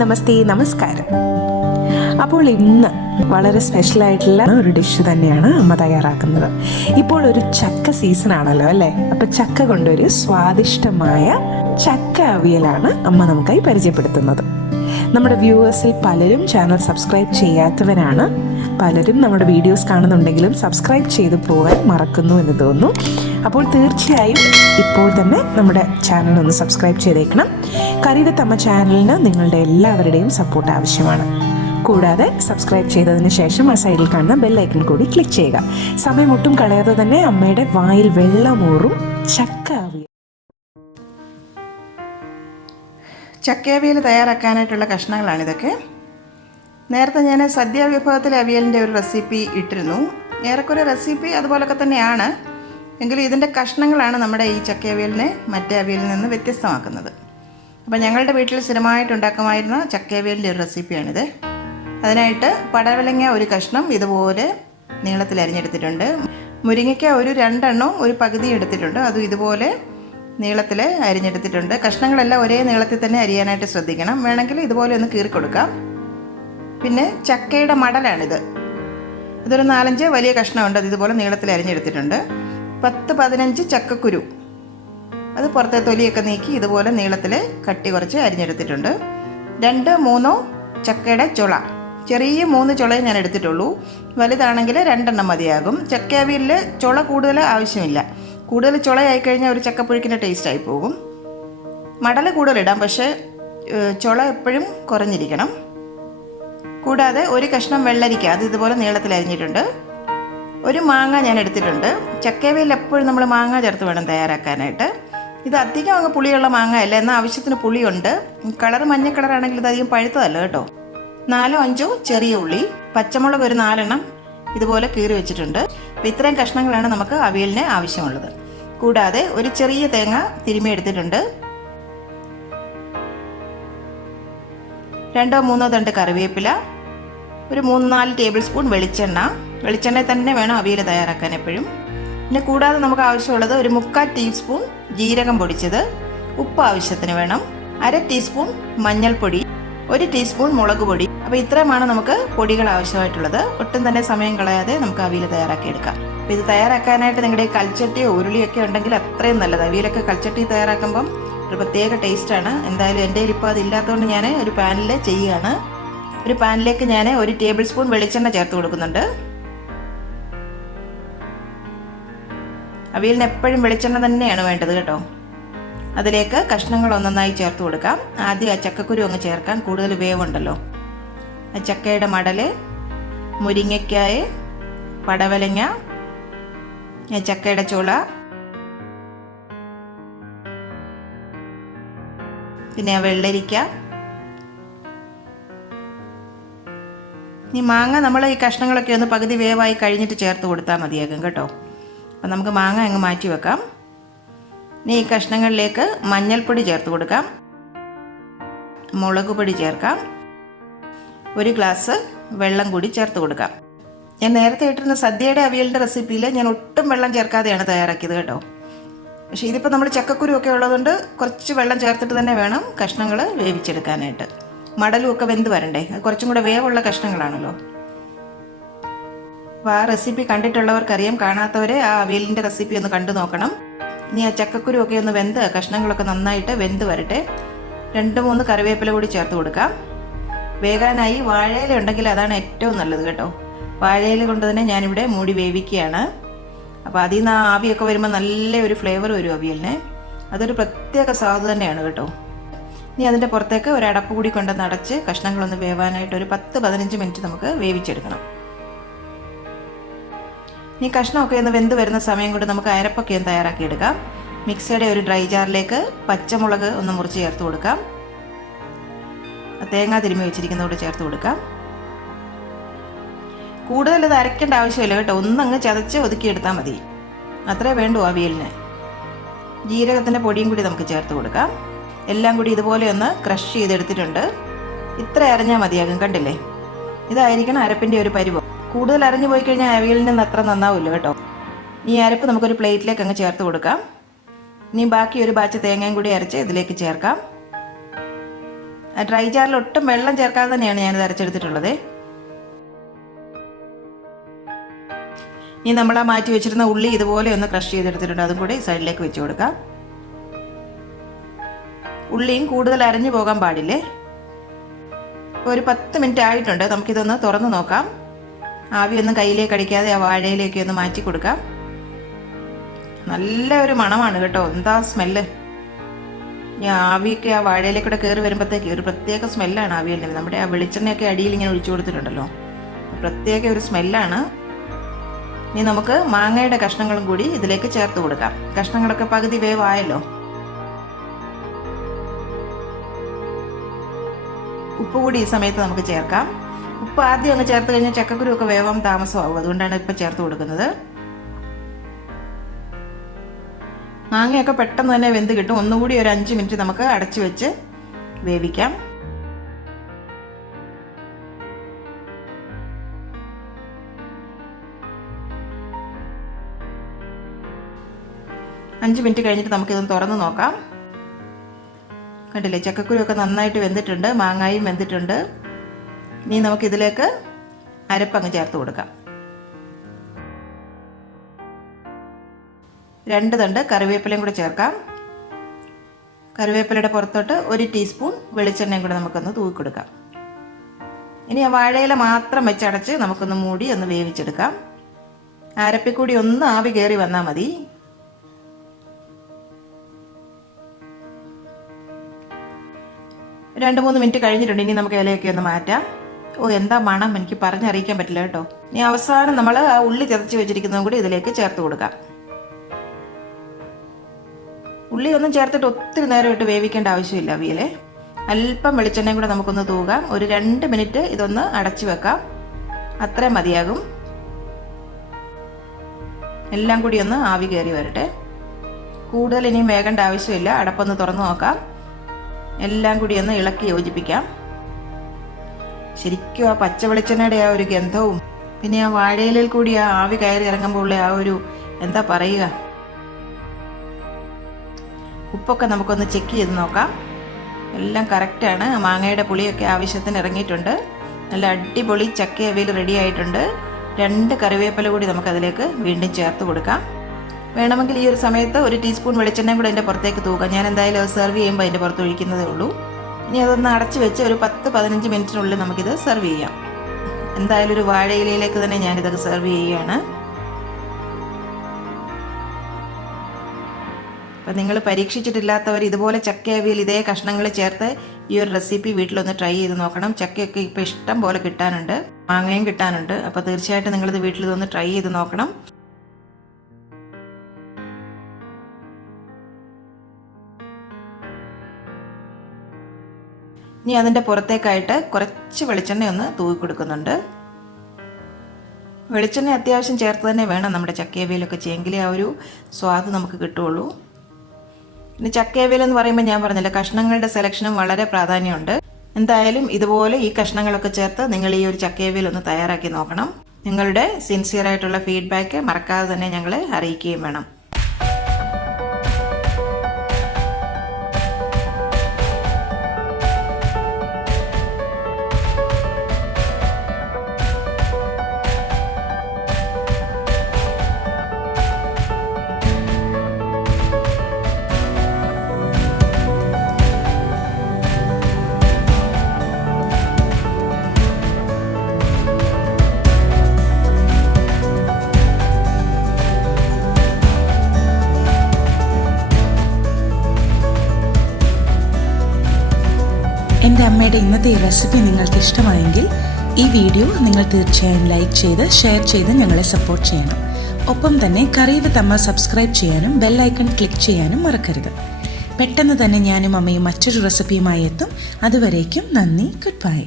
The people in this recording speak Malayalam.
നമസ്തേ, നമസ്കാരം. അപ്പോൾ ഇന്ന് വളരെ സ്പെഷ്യലായിട്ടുള്ള ഒരു ഡിഷ് തന്നെയാണ് അമ്മ തയ്യാറാക്കുന്നത്. ഇപ്പോൾ ഒരു ചക്ക സീസൺ ആണല്ലോ അല്ലേ? അപ്പോൾ ചക്ക കൊണ്ടൊരു സ്വാദിഷ്ടമായ ചക്ക അവിയലാണ് അമ്മ നമുക്കായി പരിചയപ്പെടുത്തുന്നത്. നമ്മുടെ വ്യൂവേഴ്സിൽ പലരും ചാനൽ സബ്സ്ക്രൈബ് ചെയ്യാത്തവരാണ്. പലരും നമ്മുടെ വീഡിയോസ് കാണുന്നുണ്ടെങ്കിലും സബ്സ്ക്രൈബ് ചെയ്ത് പോകാൻ മറക്കുന്നു എന്ന് തോന്നുന്നു. അപ്പോൾ തീർച്ചയായും ഇപ്പോൾ തന്നെ നമ്മുടെ ചാനൽ ഒന്ന് സബ്സ്ക്രൈബ് ചെയ്തേക്കണം. കറിവത്തമ്മ ചാനലിന് നിങ്ങളുടെ എല്ലാവരുടെയും സപ്പോർട്ട് ആവശ്യമാണ്. കൂടാതെ സബ്സ്ക്രൈബ് ചെയ്തതിന് ശേഷം ആ സൈഡിൽ കാണുന്ന ബെല്ലൈക്കൺ കൂടി ക്ലിക്ക് ചെയ്യുക. സമയം ഒട്ടും കളയാതെ തന്നെ അമ്മയുടെ വായിൽ വെള്ളമൂറും ചക്ക അവിയൽ. ചക്ക അവിയൽ തയ്യാറാക്കാനായിട്ടുള്ള കഷ്ണങ്ങളാണിതൊക്കെ. നേരത്തെ ഞാൻ സദ്യ വിഭവത്തിലെ അവിയലിൻ്റെ ഒരു റെസിപ്പി ഇട്ടിരുന്നു. ഏറെക്കുറെ റെസിപ്പി അതുപോലൊക്കെ തന്നെയാണ്, എങ്കിലും ഇതിൻ്റെ കഷ്ണങ്ങളാണ് നമ്മുടെ ഈ ചക്ക അവിയലിനെ മറ്റേ അവിയലിൽ നിന്ന് വ്യത്യസ്തമാക്കുന്നത്. അപ്പോൾ ഞങ്ങളുടെ വീട്ടിൽ സ്ഥിരമായിട്ടുണ്ടാക്കുമായിരുന്ന ചക്ക അവിയലിൻ്റെ ഒരു റെസിപ്പിയാണിത്. അതിനായിട്ട് പടവലങ്ങ ഒരു കഷ്ണം ഇതുപോലെ നീളത്തിൽ അരിഞ്ഞെടുത്തിട്ടുണ്ട്. മുരിങ്ങയ്ക്ക ഒരു 2 എണ്ണം ഒരു പകുതി എടുത്തിട്ടുണ്ട്, അതും ഇതുപോലെ നീളത്തിൽ അരിഞ്ഞെടുത്തിട്ടുണ്ട്. കഷ്ണങ്ങളെല്ലാം ഒരേ നീളത്തിൽ തന്നെ അരിയാനായിട്ട് ശ്രദ്ധിക്കണം. വേണമെങ്കിൽ ഇതുപോലെ ഒന്ന് കീറിക്കൊടുക്കാം. പിന്നെ ചക്കയുടെ മടലാണിത്. ഇതൊരു 4-5 വലിയ കഷ്ണമുണ്ട്, അത് ഇതുപോലെ നീളത്തിൽ അരിഞ്ഞെടുത്തിട്ടുണ്ട്. 10-15 ചക്കക്കുരു, അത് പുറത്തെ തൊലിയൊക്കെ നീക്കി ഇതുപോലെ നീളത്തിൽ കട്ടി കുറച്ച് അരിഞ്ഞെടുത്തിട്ടുണ്ട്. 2-3 ചക്കയുടെ ചുള, ചെറിയ 3 ചുളയെ ഞാൻ എടുത്തിട്ടുള്ളൂ. വലുതാണെങ്കിൽ 2 എണ്ണം മതിയാകും. ചക്ക അവിയലിൽ ചുള കൂടുതൽ ആവശ്യമില്ല. കൂടുതൽ ചുളയായി കഴിഞ്ഞാൽ ഒരു ചക്കപ്പുഴുക്കിൻ്റെ ടേസ്റ്റായി പോകും. മടൽ കൂടുതലിടാം, പക്ഷേ ചുള എപ്പോഴും കുറഞ്ഞിരിക്കണം. കൂടാതെ ഒരു കഷ്ണം വെള്ളരിക്ക, അത് ഇതുപോലെ നീളത്തിൽ അരിഞ്ഞിട്ടുണ്ട്. ഒരു മാങ്ങ ഞാൻ എടുത്തിട്ടുണ്ട്. ചക്കയവിയൽ എപ്പോഴും നമ്മൾ മാങ്ങ ചേർത്ത് വേണം തയ്യാറാക്കാനായിട്ട്. ഇത് അധികം അങ്ങ് പുളിയുള്ള മാങ്ങ അല്ല, എന്നാൽ ആവശ്യത്തിന് പുളിയുണ്ട്. കളർ മഞ്ഞ കളറാണെങ്കിൽ ഇത് അധികം പഴുത്തതല്ല കേട്ടോ. 4-5 ചെറിയ ഉള്ളി, പച്ചമുളക് ഒരു 4 എണ്ണം ഇതുപോലെ കീറി വെച്ചിട്ടുണ്ട്. അപ്പോൾ ഇത്രയും കഷ്ണങ്ങളാണ് നമുക്ക് അവിയലിന് ആവശ്യമുള്ളത്. കൂടാതെ ഒരു ചെറിയ തേങ്ങ തിരുമ്മി എടുത്തിട്ടുണ്ട്. 2-3 തണ്ട് കറിവേപ്പില, ഒരു 3-4 ടേബിൾ സ്പൂൺ വെളിച്ചെണ്ണ തന്നെ വേണം അവിയൽ തയ്യാറാക്കാൻ എപ്പോഴും. പിന്നെ കൂടാതെ നമുക്ക് ആവശ്യമുള്ളത് ഒരു 3/4 ടീസ്പൂൺ ജീരകം പൊടിച്ചത്, ഉപ്പ് ആവശ്യത്തിന് വേണം, 1/2 ടീസ്പൂൺ മഞ്ഞൾപ്പൊടി, 1 ടീസ്പൂൺ മുളക് പൊടി. അപ്പോൾ ഇത്രയുമാണ് നമുക്ക് പൊടികൾ ആവശ്യമായിട്ടുള്ളത്. ഒട്ടും തന്നെ സമയം കളയാതെ നമുക്ക് അവിയൽ തയ്യാറാക്കിയെടുക്കാം. അപ്പോൾ ഇത് തയ്യാറാക്കാനായിട്ട് നിങ്ങളുടെ കൽച്ചട്ടിയോ ഉരുളിയൊക്കെ ഉണ്ടെങ്കിൽ അത്രയും നല്ലത്. അവിയലൊക്കെ കൽച്ചട്ടി തയ്യാറാക്കുമ്പം ഒരു പ്രത്യേക ടേസ്റ്റാണ്. എന്തായാലും എൻ്റെ ഇപ്പോൾ അതില്ലാത്തതുകൊണ്ട് ഞാൻ ഒരു പാനിൽ ചെയ്യുകയാണ്. ഒരു പാനിലേക്ക് ഞാൻ 1 ടേബിൾ സ്പൂൺ വെളിച്ചെണ്ണ ചേർത്ത് കൊടുക്കുന്നുണ്ട്. അവിയലിന് എപ്പോഴും വെളിച്ചെണ്ണ തന്നെയാണ് വേണ്ടത് കേട്ടോ. അതിലേക്ക് കഷ്ണങ്ങൾ ഒന്നൊന്നായി ചേർത്ത് കൊടുക്കാം. ആദ്യം ആ ചക്കക്കുരു അങ്ങ് ചേർക്കാൻ, കൂടുതൽ വേവുണ്ടല്ലോ. ആ ചക്കയുടെ മടൽ, മുരിങ്ങയ്ക്കായ, പടവലങ്ങ, ചക്കയുടെ ചുള, പിന്നെ വെള്ളരിക്ക. ഈ മാങ്ങ നമ്മൾ ഈ കഷ്ണങ്ങളൊക്കെ ഒന്ന് പകുതി വേവായി കഴിഞ്ഞിട്ട് ചേർത്ത് കൊടുത്താൽ മതിയാകും കേട്ടോ. അപ്പം നമുക്ക് മാങ്ങ അങ്ങ് മാറ്റി വെക്കാം. ഇനി ഈ കഷ്ണങ്ങളിലേക്ക് മഞ്ഞൾപ്പൊടി ചേർത്ത് കൊടുക്കാം, മുളക് പൊടി ചേർക്കാം, 1 ഗ്ലാസ് വെള്ളം കൂടി ചേർത്ത് കൊടുക്കാം. ഞാൻ നേരത്തെ ഇട്ടിരുന്ന സദ്യയുടെ അവിയലിൻ്റെ റെസിപ്പിയിൽ ഞാൻ ഒട്ടും വെള്ളം ചേർക്കാതെയാണ് തയ്യാറാക്കിയത് കേട്ടോ. പക്ഷേ ഇതിപ്പോൾ നമ്മൾ ചക്കക്കുരു ഒക്കെ ഉള്ളതുകൊണ്ട് കുറച്ച് വെള്ളം ചേർത്തിട്ട് തന്നെ വേണം കഷ്ണങ്ങൾ വേവിച്ചെടുക്കാനായിട്ട്. മടലും ഒക്കെ വെന്ത് വരണ്ടേ, അത് കുറച്ചും കൂടെ വേവുള്ള കഷ്ണങ്ങളാണല്ലോ. അപ്പോൾ ആ റെസിപ്പി കണ്ടിട്ടുള്ളവർക്കറിയാം, കാണാത്തവരെ ആ അവിയലിൻ്റെ റെസിപ്പി ഒന്ന് കണ്ടു നോക്കണം. ഇനി ആ ചക്കക്കുരു ഒക്കെ ഒന്ന് വെന്ത് കഷ്ണങ്ങളൊക്കെ നന്നായിട്ട് വെന്ത് വരട്ടെ. 2-3 കറിവേപ്പില കൂടി ചേർത്ത് കൊടുക്കാം. വേകാനായി വാഴയില ഉണ്ടെങ്കിൽ അതാണ് ഏറ്റവും നല്ലത് കേട്ടോ. വാഴയില കൊണ്ട് തന്നെ ഞാനിവിടെ മൂടി വേവിക്കുകയാണ്. അപ്പോൾ അതിൽ നിന്ന് ആവിയൊക്കെ വരുമ്പോൾ നല്ലൊരു ഫ്ലേവർ വരും അവിയലിന്. അതൊരു പ്രത്യേക സ്വാദ് തന്നെയാണ് കേട്ടോ. ഇനി അതിൻ്റെ പുറത്തേക്ക് ഒരു അടപ്പ് കൂടി കൊണ്ടുവന്ന് അടച്ച് കഷ്ണങ്ങളൊന്ന് വേവാനായിട്ട് ഒരു 10-15 മിനിറ്റ് നമുക്ക് വേവിച്ചെടുക്കണം. ഇനി കഷ്ണമൊക്കെ ഒന്ന് വെന്ത് വരുന്ന സമയം കൊണ്ട് നമുക്ക് അരപ്പൊക്കെ ഒന്ന് തയ്യാറാക്കിയെടുക്കാം. മിക്സിയുടെ ഒരു ഡ്രൈ ജാറിലേക്ക് പച്ചമുളക് ഒന്ന് മുറിച്ച് ചേർത്ത് കൊടുക്കാം. തേങ്ങ തിരുമ്മി വെച്ചിരിക്കുന്നതോട് ചേർത്ത് കൊടുക്കാം. കൂടുതൽ ഇത് അരയ്ക്കേണ്ട ആവശ്യമില്ല കേട്ടോ, ഒന്നങ്ങ് ചതച്ച് ഒതുക്കിയെടുത്താൽ മതി, അത്രേ വേണ്ടൂ അവിയലിന്. ജീരകത്തിൻ്റെ പൊടിയും കൂടി നമുക്ക് ചേർത്ത് കൊടുക്കാം. എല്ലാം കൂടി ഇതുപോലെ ഒന്ന് ക്രഷ് ചെയ്തെടുത്തിട്ടുണ്ട്. ഇത്ര അരഞ്ഞാൽ മതിയാകും, കണ്ടില്ലേ? ഇതായിരിക്കണം അരപ്പിൻ്റെ ഒരു പരുവം. കൂടുതൽ അരഞ്ഞു പോയി കഴിഞ്ഞാൽ അവിയലിന് അത്ര നന്നാവില്ല കേട്ടോ. ഈ അരപ്പ് നമുക്കൊരു പ്ലേറ്റിലേക്ക് അങ്ങ് ചേർത്ത് കൊടുക്കാം. ഇനി ബാക്കി ഒരു ബാച്ച് തേങ്ങയും കൂടി അരച്ച് ഇതിലേക്ക് ചേർക്കാം. ഡ്രൈ ജാറിൽ ഒട്ടും വെള്ളം ചേർക്കാതെ തന്നെയാണ് ഞാനിത് അരച്ചെടുത്തിട്ടുള്ളത്. ഇനി നമ്മൾ ആ മാറ്റി വെച്ചിരുന്ന ഉള്ളി ഇതുപോലെ ഒന്ന് ക്രഷ് ചെയ്തെടുത്തിട്ടുണ്ട്. അതും കൂടി സൈഡിലേക്ക് വെച്ച് കൊടുക്കാം. ഉള്ളിയും കൂടുതൽ അരഞ്ഞു പോകാൻ പാടില്ലേ. ഇപ്പോൾ ഒരു 10 മിനിറ്റ് ആയിട്ടുണ്ട്. നമുക്കിതൊന്ന് തുറന്ന് നോക്കാം. ആവിയൊന്നും കയ്യിലേക്ക് അടിക്കാതെ ആ വാഴയിലേക്ക് ഒന്ന് മാറ്റി കൊടുക്കാം. നല്ല ഒരു മണമാണ് കേട്ടോ. എന്താ സ്മെല്ല്! ഈ ആവിയൊക്കെ ആ വാഴയിലേക്കൂടെ കയറി വരുമ്പോഴത്തേക്ക് ഒരു പ്രത്യേക സ്മെല്ലാണ് ആവിയലിന്. നമ്മുടെ ആ വെളിച്ചെണ്ണയൊക്കെ അടിയിൽ ഇങ്ങനെ ഒഴിച്ചു കൊടുത്തിട്ടുണ്ടല്ലോ, പ്രത്യേക ഒരു സ്മെല്ലാണ്. ഇനി നമുക്ക് മാങ്ങയുടെ കഷ്ണങ്ങളും കൂടി ഇതിലേക്ക് ചേർത്ത് കൊടുക്കാം. കഷ്ണങ്ങളൊക്കെ പകുതി വേവായല്ലോ. ഉപ്പ് കൂടി ഈ സമയത്ത് നമുക്ക് ചേർക്കാം. ഉപ്പ് ആദ്യം അങ്ങ് ചേർത്ത് കഴിഞ്ഞാൽ ചക്കക്കുരു ഒക്കെ വേവാൻ താമസമാകും. അതുകൊണ്ടാണ് ഇപ്പം ചേർത്ത് കൊടുക്കുന്നത്. മാങ്ങയൊക്കെ പെട്ടെന്ന് തന്നെ വെന്ത് കിട്ടും. ഒന്നുകൂടി ഒരു 5 മിനിറ്റ് നമുക്ക് അടച്ചു വെച്ച് വേവിക്കാം. അഞ്ച് മിനിറ്റ് കഴിഞ്ഞിട്ട് നമുക്കിതൊന്ന് തുറന്ന് നോക്കാം. കണ്ടില്ലേ, ചക്കക്കുരു ഒക്കെ നന്നായിട്ട് വെന്തിട്ടുണ്ട്, മാങ്ങായും വെന്തിട്ടുണ്ട്. ഇനി നമുക്കിതിലേക്ക് അരപ്പങ്ങ് ചേർത്ത് കൊടുക്കാം. 2 തണ്ട് കറിവേപ്പിലയും കൂടെ ചേർക്കാം. കറിവേപ്പിലയുടെ പുറത്തോട്ട് 1 ടീസ്പൂൺ വെളിച്ചെണ്ണയും കൂടെ നമുക്കൊന്ന് തൂക്കി കൊടുക്കാം. ഇനി ആ വാഴയില മാത്രം വെച്ചടച്ച് നമുക്കൊന്ന് മൂടി ഒന്ന് വേവിച്ചെടുക്കാം. അരപ്പിക്കൂടി ഒന്ന് ആവി കയറി വന്നാൽ മതി. 2-3 മിനിറ്റ് കഴിഞ്ഞിട്ടുണ്ട്. ഇനി നമുക്ക് ഇലയൊക്കെ ഒന്ന് മാറ്റാം. എന്താ മണം, എനിക്ക് പറഞ്ഞറിയിക്കാൻ പറ്റില്ല കേട്ടോ. ഇനി അവസാനം നമ്മൾ ആ ഉള്ളി ചതച്ച് വെച്ചിരിക്കുന്നതും കൂടി ഇതിലേക്ക് ചേർത്ത് കൊടുക്കാം. ഉള്ളി ഒന്നും ചേർത്തിട്ട് ഒത്തിരി നേരം ഇട്ട് വേവിക്കേണ്ട ആവശ്യമില്ല അവിയലെ. അല്പം വെളിച്ചെണ്ണയും കൂടെ നമുക്കൊന്ന് തൂകാം. ഒരു 2 മിനിറ്റ് ഇതൊന്ന് അടച്ചു വെക്കാം. അത്രയും മതിയാകും. എല്ലാം കൂടി ഒന്ന് ആവി കയറി വരട്ടെ. കൂടുതൽ ഇനിയും വേകേണ്ട ആവശ്യമില്ല. അടപ്പൊന്ന് തുറന്നു നോക്കാം. എല്ലാം കൂടി ഒന്ന് ഇളക്കി യോജിപ്പിക്കാം. ശരിക്കും ആ പച്ച വെളിച്ചെണ്ണയുടെ ആ ഒരു ഗന്ധവും പിന്നെ ആ വാഴയിലയിൽ കൂടി ആ ആവി കയറി ഇറങ്ങുമ്പോൾ ഉള്ള ആ ഒരു എന്താ പറയുക. ഉപ്പൊക്കെ നമുക്കൊന്ന് ചെക്ക് ചെയ്ത് നോക്കാം. എല്ലാം കറക്റ്റാണ്. മാങ്ങയുടെ പുളിയൊക്കെ ആവശ്യത്തിന് ഇറങ്ങിയിട്ടുണ്ട്. നല്ല അടിപൊളി ചക്ക അവിയൽ റെഡി ആയിട്ടുണ്ട്. 2 കറിവേപ്പില കൂടി നമുക്കതിലേക്ക് വീണ്ടും ചേർത്ത് കൊടുക്കാം. വേണമെങ്കിൽ ഈ ഒരു സമയത്ത് 1 ടീസ്പൂൺ വെളിച്ചെണ്ണയും കൂടെ അതിൻ്റെ പുറത്തേക്ക് തൂക്കാം. ഞാൻ എന്തായാലും അത് സെർവ് ചെയ്യുമ്പോൾ അതിൻ്റെ പുറത്ത് ഒഴിക്കുന്നതേ ഉള്ളൂ. ഇനി അതൊന്ന് അടച്ച് വെച്ച് ഒരു 10-15 മിനിറ്റിനുള്ളിൽ നമുക്കിത് സെർവ് ചെയ്യാം. എന്തായാലും ഒരു വാഴയിലയിലേക്ക് തന്നെ ഞാനിതൊക്കെ സെർവ് ചെയ്യുകയാണ്. അപ്പം നിങ്ങൾ പരീക്ഷിച്ചിട്ടില്ലാത്തവർ ഇതുപോലെ ചക്ക അവിയൽ ഇതേ കഷ്ണങ്ങൾ ചേർത്ത് ഈ ഒരു റെസിപ്പി വീട്ടിലൊന്ന് ട്രൈ ചെയ്ത് നോക്കണം. ചക്കയൊക്കെ ഇപ്പോൾ ഇഷ്ടം പോലെ കിട്ടാനുണ്ട്, മാങ്ങയും കിട്ടാനുണ്ട്. അപ്പോൾ തീർച്ചയായിട്ടും നിങ്ങളിത് വീട്ടിലിതൊന്ന് ട്രൈ ചെയ്ത് നോക്കണം. ഇനി അതിൻ്റെ പുറത്തേക്കായിട്ട് കുറച്ച് വെളിച്ചെണ്ണ ഒന്ന് തൂക്കി കൊടുക്കുന്നുണ്ട്. വെളിച്ചെണ്ണ അത്യാവശ്യം ചേർത്ത് തന്നെ വേണം നമ്മുടെ ചക്കയവിയലൊക്കെ ചെയ്യെങ്കിലേ ആ ഒരു സ്വാദ് നമുക്ക് കിട്ടുകയുള്ളൂ. ഇനി ചക്കയവിയൽ എന്ന് പറയുമ്പോൾ ഞാൻ പറഞ്ഞില്ല, കഷ്ണങ്ങളുടെ സെലക്ഷനും വളരെ പ്രാധാന്യമുണ്ട്. എന്തായാലും ഇതുപോലെ ഈ കഷ്ണങ്ങളൊക്കെ ചേർത്ത് നിങ്ങൾ ഈ ഒരു ചക്കയവിയൽ ഒന്ന് തയ്യാറാക്കി നോക്കണം. നിങ്ങളുടെ സിൻസിയറായിട്ടുള്ള ഫീഡ്ബാക്ക് മറക്കാതെ തന്നെ ഞങ്ങളെ അറിയിക്കുകയും വേണം. എൻ്റെ അമ്മയുടെ ഇന്നത്തെ ഈ റെസിപ്പി നിങ്ങൾക്ക് ഇഷ്ടമായെങ്കിൽ ഈ വീഡിയോ നിങ്ങൾ തീർച്ചയായും ലൈക്ക് ചെയ്ത് ഷെയർ ചെയ്ത് ഞങ്ങളെ സപ്പോർട്ട് ചെയ്യണം. ഒപ്പം തന്നെ കറി വിത്ത് അമ്മ സബ്സ്ക്രൈബ് ചെയ്യാനും ബെൽ ഐക്കൺ ക്ലിക്ക് ചെയ്യാനും മറക്കരുത്. പെട്ടെന്ന് തന്നെ ഞാനും അമ്മയും മറ്റൊരു റെസിപ്പിയുമായി എത്തും. അതുവരേക്കും നന്ദി. Good bye.